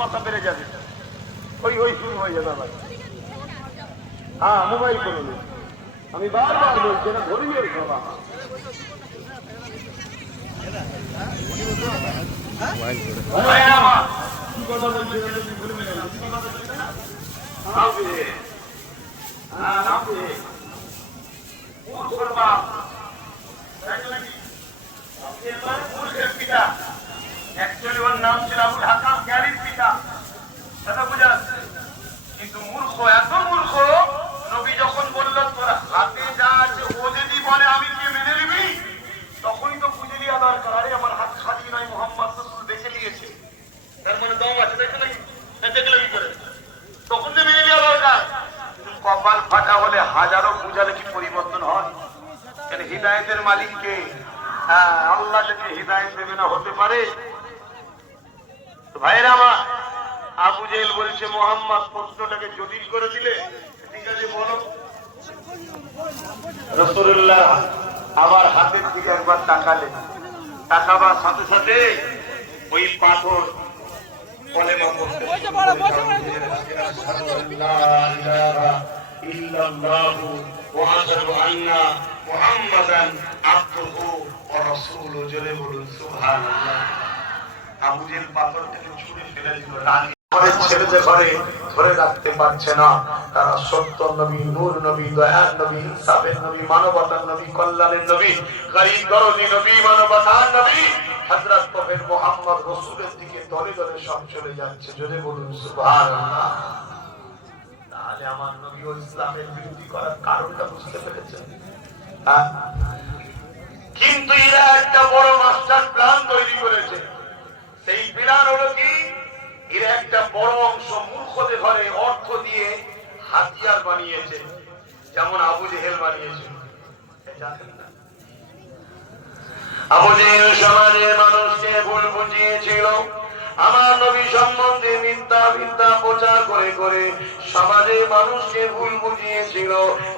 কথা বেড়ে যাবে, ওই ওই শুরু হয়ে যাবে আবার। হ্যাঁ, মোবাইল করুন, আমি বারবার বলছি না, ধর্মীয় সভা। নাম ছিল আবুল হাকাম জ্ঞানীর পিতা, সেটা বোঝা যাচ্ছে। কিন্তু মূর্খ, এত মূর্খ, নবী যখন বললেন তোর হাতে যা আছে ও যদি বলে আমি কে মেনে নিবি, তখনই তো বুঝে নেওয়া দরকার, আরে আমার হাত খালি নয়, মোহাম্মদ রাসূল দেখে নিয়েছে, তার মানে দম আছে, দেখে নাকি দেখলে কি করে, তখন তো মেনে নেওয়া দরকার। কপাল ফাটা হলে হাজারো পূজালে কি পরিবর্তন হয়? কেন হিদায়তের মালিক কে? হ্যাঁ, আল্লাহ যদি হিদায়ত দেবে না হতে পারে? ভাইরা আমার, আবু জেহেল বলছে মোহাম্মদ প্রশ্নটাকে জটিল করে দিলে, ঠিক আছে বলো। রাসূলুল্লাহ আবার হাতের দিকে একবার তাকালেন, তাকাবার সাথে সাথে ওই পাথর কলেমা পড়তে ইল্লাল্লাহু ওয়া আশহাদু আন্না মুহাম্মাদান আবদুহু ওয়া রাসূলুহু, জোরে বলুন সুবহানাল্লাহ। আবু জেহেল পাথর থেকে ছুঁড়ে ফেলে দিল, ছেড়েছে ঘরে, ধরে রাখতে পারছে না। তারা সত্য নবী, নূর নবী, দয়ার নবী, ইনসাফের নবী, মানবতার নবী, কল্যাণের নবী, গরীব দরদি নবী, মানবতার নবী হযরত প্রফেট মুহাম্মদ রাসূলের দিকে দলে দলে সব চলে যাচ্ছে, জোরে বলুন সুবহানাল্লাহ। তাহলে আমার নবী ও ইসলামের বিরোধী করার কারণটা বুঝতে পেরেছেন। কিন্তু এরা একটা বড় মাস্টার প্ল্যান তৈরি করেছে। সেই প্ল্যান হলো কি, এর একটা বড় অংশ মূর্খদের ঘরে অর্থ দিয়ে হাতিয়ার বানিয়েছে, যেমন আবু জেহেল বানিয়েছে। আবু জেহেল সমাজের মানুষকে ভুল বুঝিয়েছিল, আমার নবী সম্বন্ধে মিথ্যা মিথ্যা প্রচার করে করে সমাজের মানুষকে ভুল বুঝিয়েছিল।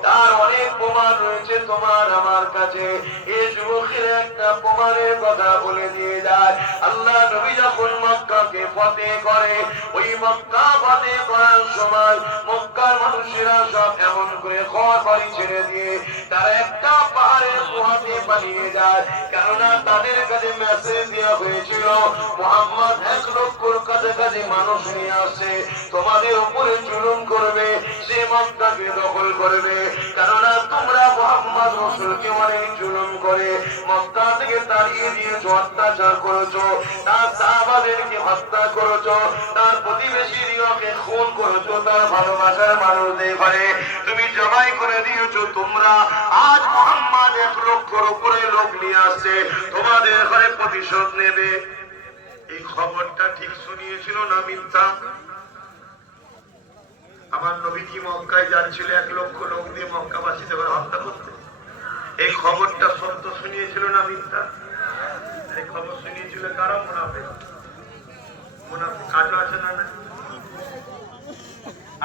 তার অনেক প্রমাণ রয়েছে তোমার আমার কাছে। এই যুবকের একটা প্রমাণের কথা বলে দিয়ে যায়। আল্লাহ নবী যখন মক্কাকে ফতেহ করে, ওই মক্কা ফতেহ করার সময় মক্কার মানুষেরা সব এমন করে ঘর বাড়ি ছেড়ে দিয়ে তারা একটা পাহাড়ের গুহাতে পালিয়ে যায়, কেননা তাদের কাছে মেসেজ দেওয়া হয়েছিল মুহাম্মদ 1 লক্ষর কাছাকাছি মানুষ নিয়ে আসে, তোমাদের উপরে জুলুম করবে, সে মক্কাকে দখল করবে, কেননা তোমরা মুহাম্মদ রাসূলকে অনেক জুলুম করে মক্কা থেকে তাড়িয়ে দিয়েছো, অত্যাচার করেছো, তার সাহাবাদেরকে হত্যা করেছো, তার প্রতিবেশীদেরকে খুন করেছো, তার ভালোবাসার মানুষদের ঘরে তুমি জবাই করে দিয়েছো। তোমরা আজ মুহাম্মদ 1 লক্ষর উপরে লোক নিয়ে আসছে, তোমাদের ঘরে প্রতিশোধ নেবে। এই খবরটা ঠিক শুনিয়েছিল না মিথ্যা? আমার নবী কি মক্কায় যাচ্ছিল 1 লক্ষ লোক দিয়ে মক্কাবাসীদের হত্যা করতে? এই খবরটা সত্য শুনিয়েছিল না মিথ্যা? এই খবর শুনিয়েছিল কারা? মুনাফিক। মুনাফিক কাজও আছে না? না,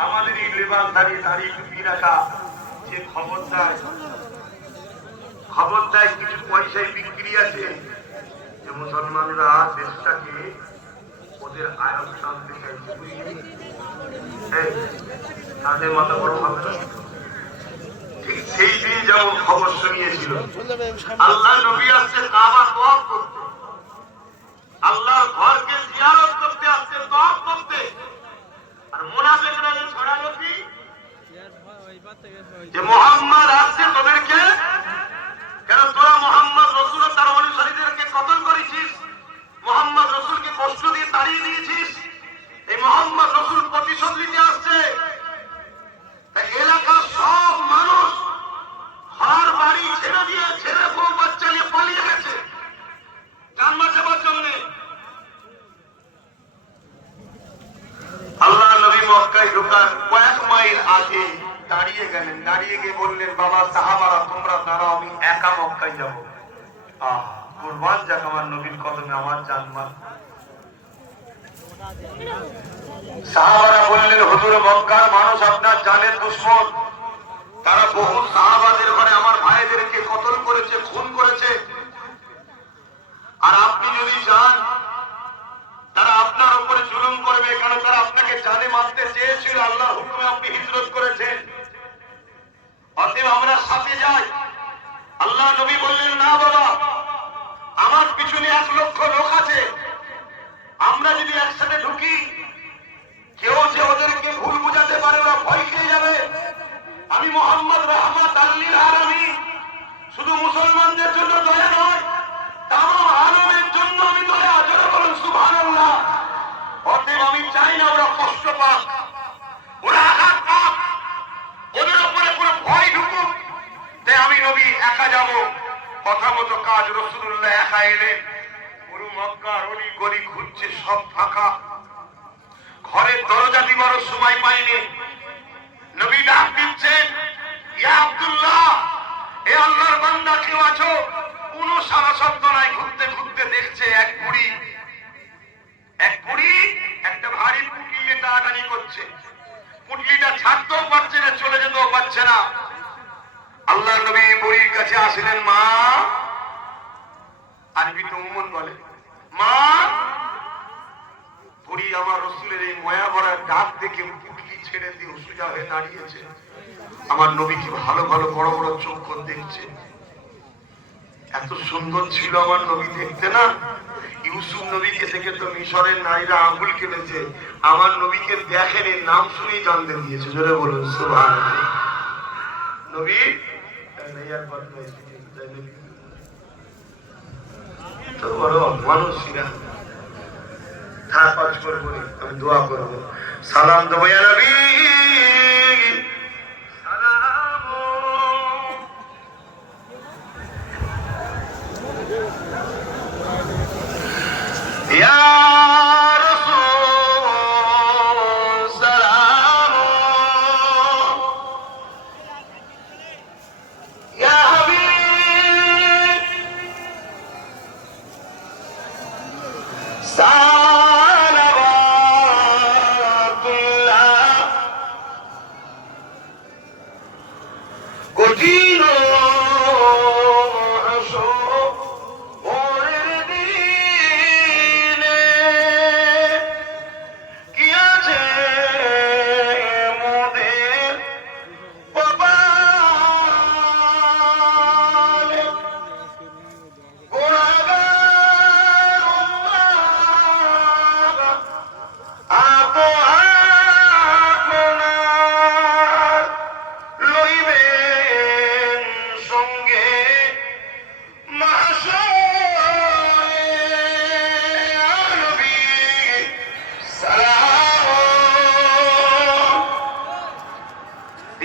আমাদের এই লেবাস দাঁড়িয়ে দাঁড়িয়ে টুপি রাখা যে খবর দেয় কিছু পয়সায় বিক্রি আছে, যে মুসলমানরা দেশটাকে ওদের আয়ত্তান দেখাইছে, বুঝলি? তাদের মাথা বড় হবে না? ঠিক সেই দিন যেমন খবর শুনিয়েছিল আল্লাহ নবী আসছে কাবা তওয়াফ করতে, আল্লাহর ঘরকে জিয়ারত করতে আসছে, তওয়াফ করতে, আর মুনাফিকরা ছড়ালো কি যে মুহাম্মদ আসছে তোদেরকে, কেন তোরা মুহাম্মদ রাসূল তার অনুসারীদেরকে কতল করেছিস, মুহাম্মদ রাসূলকে কষ্ট দিয়ে তাড়িয়ে দিয়েছিস, এই মুহাম্মদ রাসূল প্রতিশোধ নিতে আসছে। এলাকার সব মানুষ ঘর বাড়ি ছেড়ে দিয়ে, ছেড়ে বউ বাচ্চা নিয়ে পালিয়ে গেছে জান বাঁচাবার জন্য। আল্লাহ নবী মক্কায় ঢোকার কয়েক মাইল আগে দাঁড়িয়ে গেলেন, দাঁড়িয়ে গিয়ে বললেন বাবা সাহাবারা তোমরা দাঁড়াও, আমি একা মক্কায় যাবো। কুরবান যাক আমার নবীর কদমে আমার জানমাল। সাহাবারা বললেন হুজুর মক্কার মানুষ আপনার জানের দুশমন, তারা বহু সাহাবাদের ঘরে আমার ভাইদেরকে কতল করেছে, খুন করেছে, আর আপনি যদি যান তারা আপনার উপরে জুলুম করবে, কেন 1 লক্ষ লোক আছে, আমরা যদি একসাথে ঢুকি, কেউ যে ওদেরকে ভুল বুঝাতে পারে ওরা ভয় খেয়ে যাবে। আমি মোহাম্মদ রহমত লিল আলামিন, শুধু মুসলমানদের জন্য দয়া নয়, তামাম আলমের জন্য আমি দয়া। যারা বলেন সুবহানাল্লাহ। অতএব আমি চাই না ওরা কষ্ট পাক, ওরা আঘাত পাক, ওদের উপরে কোনো ভয় ঢুকুক। তাই আমি নবী একা যাব, কথা মতো কাজ। রাসূলুল্লাহ একা এলেন, পুরো মক্কার অলি গলি ঘুরছে, সব ফাঁকা, ঘরের দরজা দিবারও সময় পাইনি। নবী ডাক দিচ্ছেন, ইয়া আব্দুল্লাহ, এ আল্লাহর বান্দা কেউ আছো? কোনো সারা শব্দ নাই। ঘুরতে ঘুরতে দেখছে এক বুড়ি একটা ভারী পুটলি টানাটানি করছে। পুটলিটা ছাড়তেও পারছে না, চলে যেতেও পারছে না। আল্লাহ নবী বুড়ির কাছে আসলেন, মা, আরবিতে উম্মুন বলে, মা। বুড়ি আমার রাসূলের এই ময়া ভরা ডাক দেখে পুটলি ছেড়ে দিয়ে সোজা হয়ে দাঁড়িয়েছে। আমার নবী কি ভালো ভালো বড় বড় চোখ করে দেখছে। এত সুন্দর ছিল আমার নবী দেখতে না। ইউসুফ নবীকে থেকে তো মিশরের নারীরা আঙ্গুল কেটেছে, আমার নবীকে দেখেন, নাম শুনেই জানতে দিয়েছে। জোরে বলুন সুবহানাল্লাহ। নবী তো বড় মানুষরা কাজ করে বলি, আমি দোয়া করবো, সালাম দেবো ইয়া নবী, সালাম। ইয়া রাসূল সালাম, ইয়া হাবিব সালাওয়াতুল্লাহ। কঠিন হাসরের দিনে কি আছে মোদের কপালে, গুনাহগার উম্মাহ আপো আপনার লইবেন সঙ্গে মাহশরে। নবী সালাম,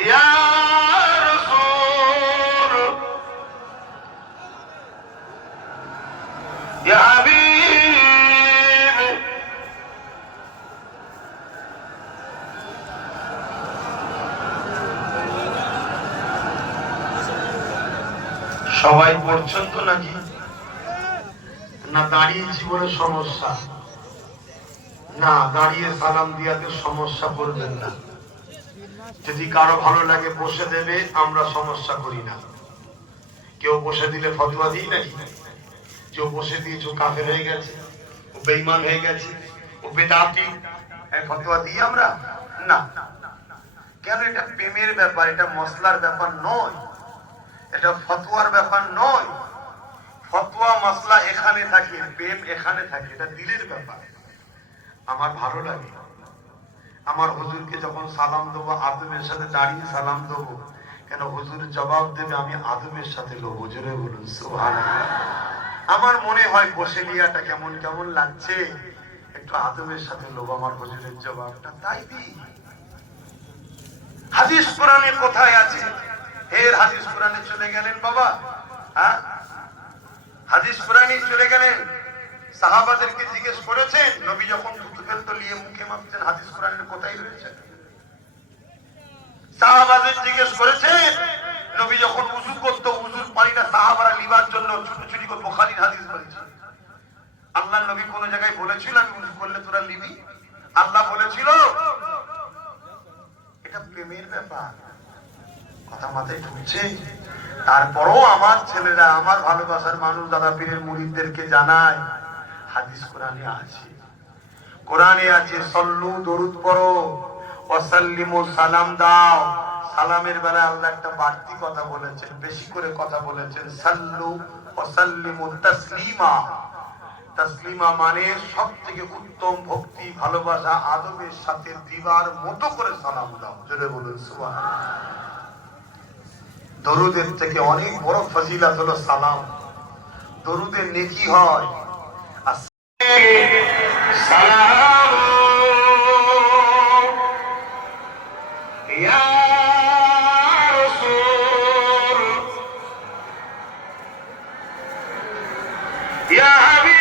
ইয়া রাসূল, ইয়া হাবিব। সবাই পড়ছেন তো নাকি? না দাঁড়িয়ে জীবনে সমস্যা? না, দাঁড়িয়ে সালাম দিয়াতে সমস্যা করবেন না। যদি কারো ভালো লাগে বসে দেবে, আমরা সমস্যা করি না। কেউ বসে দিলে ফতোয়া দিই নাকি? কেউ বসে দিয়েছে কাফের হয়ে গেছে, ও বেঈমান হয়ে গেছে, ও বেদাতি, ফতোয়া দিই আমরা না। কেন? এটা প্রেমের ব্যাপার, এটা মশলার ব্যাপার নয়, এটা ফতোয়ার ব্যাপার নয়। ফতোয়া মশলা এখানে থাকে, প্রেম এখানে থাকে, এটা দিলের ব্যাপার। আমার ভালো লাগে, আমার হুজুরকে যখন সালাম দেবো আদমের সাথে দাঁড়িয়ে সালাম দেবো। কেন? হুজুর জবাব দেবে, আমি আদমের সাথে লোবো। জোরে বলুন সুবহানাল্লাহ। আমার মনে হয় বসে লিয়াটা কেমন কেমন লাগছে, একটু আদমের সাথে লোবো আমার হুজুরের জবাবটা, তাই দিই। হাদিস কোরআনে কোথায় আছে? এর হাদিস কোরআনে চলে গেলেন বাবা, হ্যাঁ, হাদিস কোরআনে চলে গেলেন। সাহাবাদেরকে জিজ্ঞেস করেছেন, নবী যখন থুতু ফেলতো নিয়ে মুখে মাপতেন, হাদিস কোরআনে কোথায় রয়েছে? সাহাবাদের জিজ্ঞেস করেছেন, নবী যখন উযু করতো, উযুর পানিটা সাহাবারা লিবার জন্য ছুটোছুটি করে, বুখারীর হাদিস বলেছে। আল্লাহ নবী কোন জায়গায় বলেছিল আমি উযু করলে তোরা লিবি? আল্লাহ বলেছিল? এটা প্রেমের ব্যাপার। কথা মাথায় ঢুকছে? তারপরও আমার ছেলেরা, আমার ভালোবাসার মানুষ দাদা পীরের মুরিদদেরকে জানায়, হাদিস কোরআনে আছে, কোরআনে আছে, সল্লু দরুদ পড়ো, ওয়াসাল্লিমু সালাম দাও। সালামের বেলায় আল্লাহ একটা বাড়তি কথা বলেছেন, বেশি করে কথা বলেছেন, সাল্লু ওয়াসাল্লিমু তাসলিমা। তাসলিমা মানে সব থেকে উত্তম ভক্তি ভালোবাসা আদবের সাথে দিবার মতো করে সালাম দাও। জোরে বলুন সুবহানাল্লাহ। দরুদের থেকে অনেক বড় ফজিলত হলো সালাম। দরুদের নেকি হয়। সালাম ইয়া রাসূল ইয়া হাবিব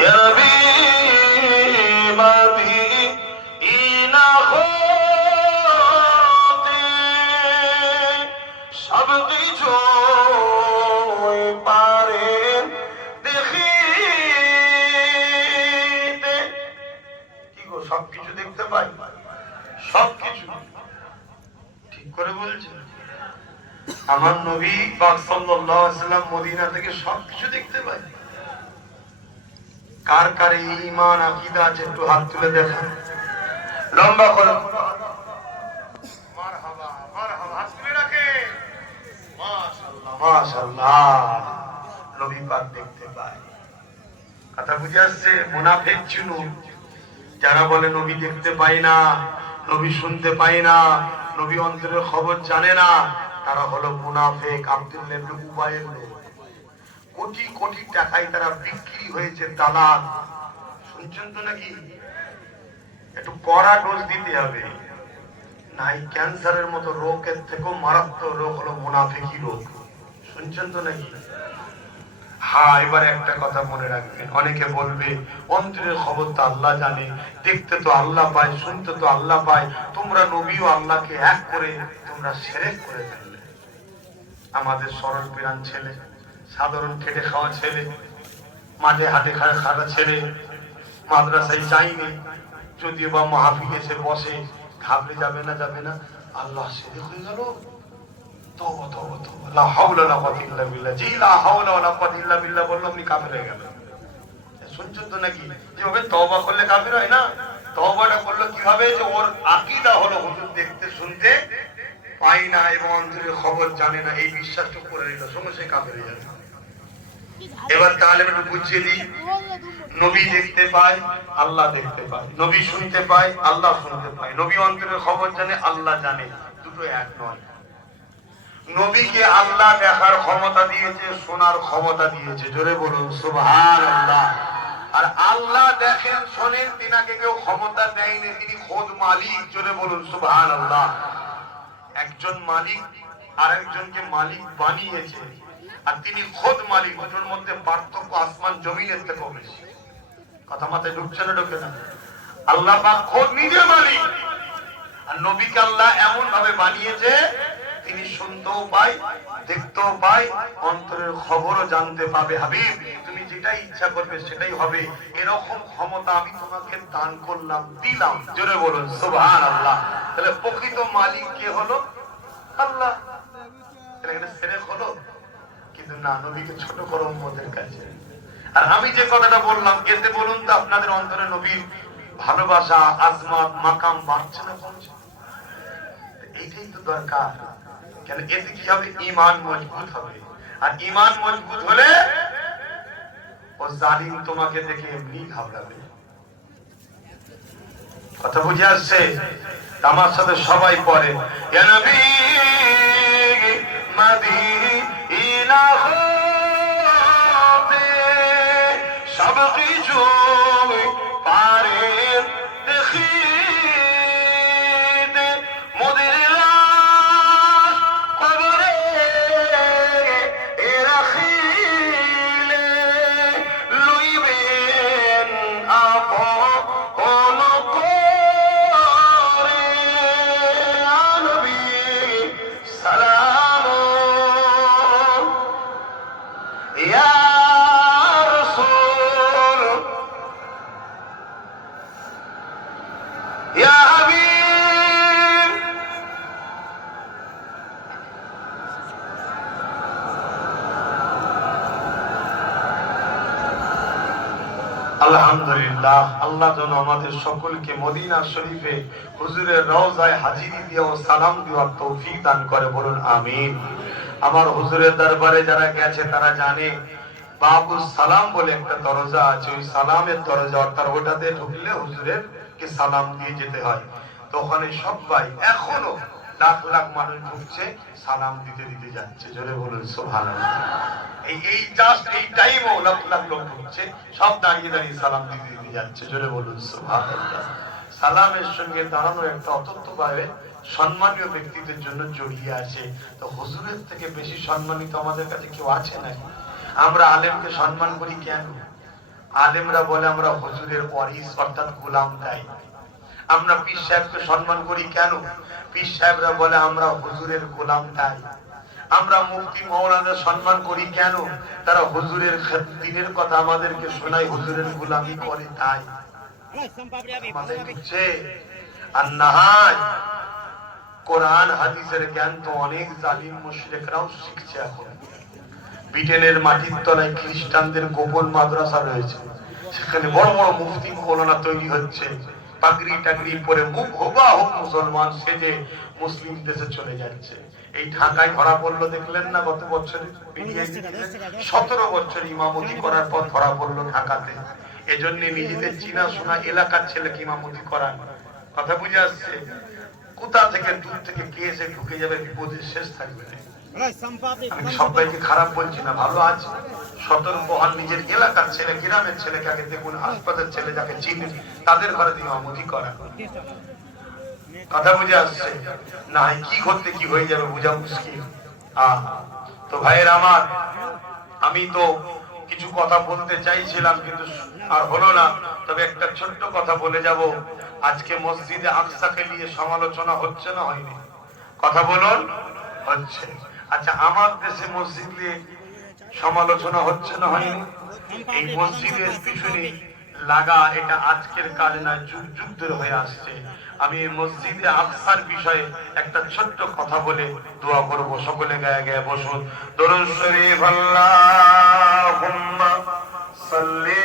ইয়া নবী মাদি ইনা হতে সব কিছু পারেন দেখিতে। কি গো, সবকিছু দেখতে পাই? সবকিছু ঠিক করে বলছেন। আমার নবী পাক সাল্লাল্লাহু আলাইহি ওয়াসাল্লাম মদিনা থেকে সবকিছু দেখতে পাই। কার কার এই ঈমান আকীদা আছে একটু হাত তুলে দেখান, লম্বা করে। মারহাবা মারহাবা, হাত তুলে রাখেন। মাশাআল্লাহ মাশাআল্লাহ, নবী পাক দেখতে পায়। কথা বুঝে আসছে? মুনাফিক ছিল যারা বলে নবী দেখতে পাই না, নবী শুনতে পাই না, নবী অন্তরের খবর জানে না, তারা হলো মুনাফিক। আব্দুল্লাহ ইবনে উবাইয়ের লোক। কোটি কোটি টাকায় তারা বিক্রি হয়েছে, দালাল। শুনছেন তো নাকি? একটু কড়া ডোজ দিতে হবে। নাই ক্যান্সারের মতো রোগের থেকেও মারাত্মক রোগ হলো মুনাফিকি রোগ। শুনছেন তো নাকি? হ্যাঁ, এবার একটা কথা মনে রাখবেন। অনেকে বলবে অন্তরের খবর তো আল্লাহ জানে, দেখতে তো আল্লাহ পায়, শুনতে তো আল্লাহ পায়, তোমরা নবী ও আল্লাহকে এক করে তোমরা শিরক করে ফেললে। আমাদের সরল প্রাণ ছেলে, সাধারণ খেটে খাওয়া ছেলে, মাঠে হাটে খাটা ছেলে, মাদ্রাসায় যায়নি, যদিও বা মাহফিল এসে বসে, ঘাবড়ে যাবে না? যাবে না? আল্লাহ শিরক হয়ে গেল। তওবা তওবা তওবা, লা হাওলা ওয়ালা কুওয়াতা ইল্লা বিল্লাহ। জি, লা হাওলা ওয়ালা কুওয়াতা ইল্লা বিল্লাহ বললো, আপনি কাফের হয়ে গেল। শুনছেন তো নাকি? যেভাবে তওবা করলে কাফের হয় না, তওবাটা করলো কিভাবে? যে ওর আকীদা হলো হুজুর দেখতে শুনতে পাই না এবং অন্তরের খবর জানে না, এই বিশ্বাসটা করে নিল, সঙ্গে সে কাফের হয়ে যাবে। এবার তাহলে একটু বুঝিয়ে দিই। নবী দেখতে পায়, আল্লাহ দেখতে পায়। নবী শুনতে পায়, আল্লাহ শুনতে পায়। নবী অন্তরের খবর জানে, আল্লাহ জানে। দুটো এক নয়। নবীকে আল্লাহ দেখার ক্ষমতা দিয়েছে, শোনার ক্ষমতা দিয়েছে। জোরে বলুন সুবহানাল্লাহ। আর আল্লাহ দেখেন, শোনেন, তিনাকে কেউ ক্ষমতা দেয়নি, তিনি খোদ মালিক। জোরে বলুন সুবহানাল্লাহ। একজন মালিক আর একজনকে মালিক বানিয়েছে, আর তিনি খোদ মালিক। দুটোর মধ্যে পার্থক্য আসমান জমিনের থেকেও বেশি। কথা মাথায় ঢুকছে না? ঢুকে না? আল্লাহ পাক খোদ নিজে মালিক, আর নবীকে আল্লাহ এমন ভাবে বানিয়েছে তিনি শুনতেও পায়, দেখতেও পায়, অন্তরের খবরও জানতে পাবে। হাবিব, তুমি যেটা ইচ্ছা করবে সেটাই হবে, এরকম ক্ষমতা আমি তোমাকে দান করলাম, দিলাম। জোরে বলুন সুবহানাল্লাহ। তাহলে প্রকৃত মালিক কে হলো? আল্লাহ। এখানে শিরক হলো? কিন্তু না, নবীকে ছোট করো উম্মতের কাছে। আর আমি যে কথাটা বললাম, এতে বলুন তো আপনাদের অন্তরে নবীর ভালোবাসা, আজমত, মাকাম বাড়ছে না কমছে? এইটাই তো দরকার। কেন? এতে কি হবে? ঈমান মজবুত হবে। আর ঈমান মজবুত হলে ও জালিম তোমাকে দেখে এমনি ঘাবড়াবে। কথা বুঝে আসছে? আমার সাথে সবাই পড়ে, ইয়া নবী মদিনা হতে সব কিছু পারেন দেখিতে। মোদের লাশ কবরে রাখিলে লইবেন আপন করে। নবী সালাম ইয়া রাসূল আলহামদুলিল্লাহ, আল্লাহ যেন আমাদের সকলকে মদিনা শরীফে হুজুরের রওজায় হাজিরি দিয়ে ও সালাম দেওয়ার তৌফিক দান করে, বলুন আমিন। আমার হুজুরের দরবারে যারা গেছে তারা জানে বাবু সালাম বলে একটা দরজা আছে, ওই সালামের দরজা, অর্থাৎ ওটাতে ঢুকলে হুজুরের কে সালাম দিয়ে যেতে হয়। তো ওখানে সবাই এখনো লাখ লাখ মানুষ ঢুকছে, সালাম দিতে দিতে যাচ্ছে, জোরে বলুন সুবহানাল্লাহ। এই জাস্ট এই টাইমও লাখ লাখ লোক ঢুকছে, সব দাঁড়িয়ে দাঁড়িয়ে সালাম দিতে দিতে যাচ্ছে, জোরে বলুন সুবহানাল্লাহ। সালামের সঙ্গে দাঁড়ানো একটা অত্যন্তভাবে সম্মানীয় ব্যক্তিদের জন্য জড়িয়ে আছে। তো হুজুরের থেকে বেশি সম্মানিত আমাদের কাছে কেউ আছে নাকি? আমরা আলেমকে সম্মান করি কেন? আলেমরা বলে আমরা হুজুরের ওয়ারিস অর্থাৎ গোলাম তাই। আমরা পীর সাহেবকে সম্মান করি কেন? পীর সাহেবরা বলে আমরা হুজুরের গোলাম তাই। আমরা মুফতি মৌলানা সম্মান করি কেন? তারা হুজুরের দিনের কথা আমাদেরকে শোনায়, হুজুরের গোলামি করে তাই। আর না হয় কোরআন হাদিসের জ্ঞান তো অনেক জালিম মুশরিকরাও শিখছে। এখন ব্রিটেনের মাটির তলায় খ্রিস্টানদের গোপন মাদ্রাসা রয়েছে, সেখানে বড় বড় মুফতি মৌলানা তৈরি হচ্ছে, পাগড়ি টাগড়ি পরে মুখ হুবাহুব মুসলমান সেজে মুসলিম দেশে চলে যাচ্ছে। এই ঢাকায় ধরা পড়লো, দেখলেন না গত বছর 17 বছর ইমামতি করার পর ধরা পড়লো ঢাকাতে। এজন্য নিজেদের চিনা শোনা এলাকার ছেলেকে ইমামতি করান। কথা বুঝে আসছে? কোথা থেকে দূর থেকে কে এসে ঢুকে যাবে, বিপদের শেষ থাকবে না। আমি সবাইকে খারাপ বলছি না, ভালো আছে, সতর্ক হন। নিজের এলাকার ছেলে, গ্রামের ছেলেকে আগে দেখুন, হাসপাতালের ছেলে যাকে চিনেন তাদের ঘরে ইমামতি করা। কথা বুঝে আসছে? না কি করতে কি হয়ে যাবে বোঝা মুশকিল। তো ভাইয়ের আমার, আমি তো কিছু কথা বলতে চাইছিলাম কিন্তু আর হলো না, তবে একটা ছোট্ট কথা বলে যাব। আজকে মসজিদে আকসাকে নিয়ে সমালোচনা হচ্ছে না হয়নি? কথা বলুন, হচ্ছে। আচ্ছা, আমার দেশে মসজিদ নিয়ে সমালোচনা হচ্ছে না হয়নি? এই মসজিদের পিছনে লাগা এটা আজকের কাজ না, যুগ যুগ ধরে হয়ে আসছে। আমি এই মসজিদে আকসার বিষয়ে একটা ছোট্ট কথা বলে দোয়া করব। সকলে গায়ে গায়ে বসুন। দরুদ শরীফ আল্লাহুম্মা সাল্লি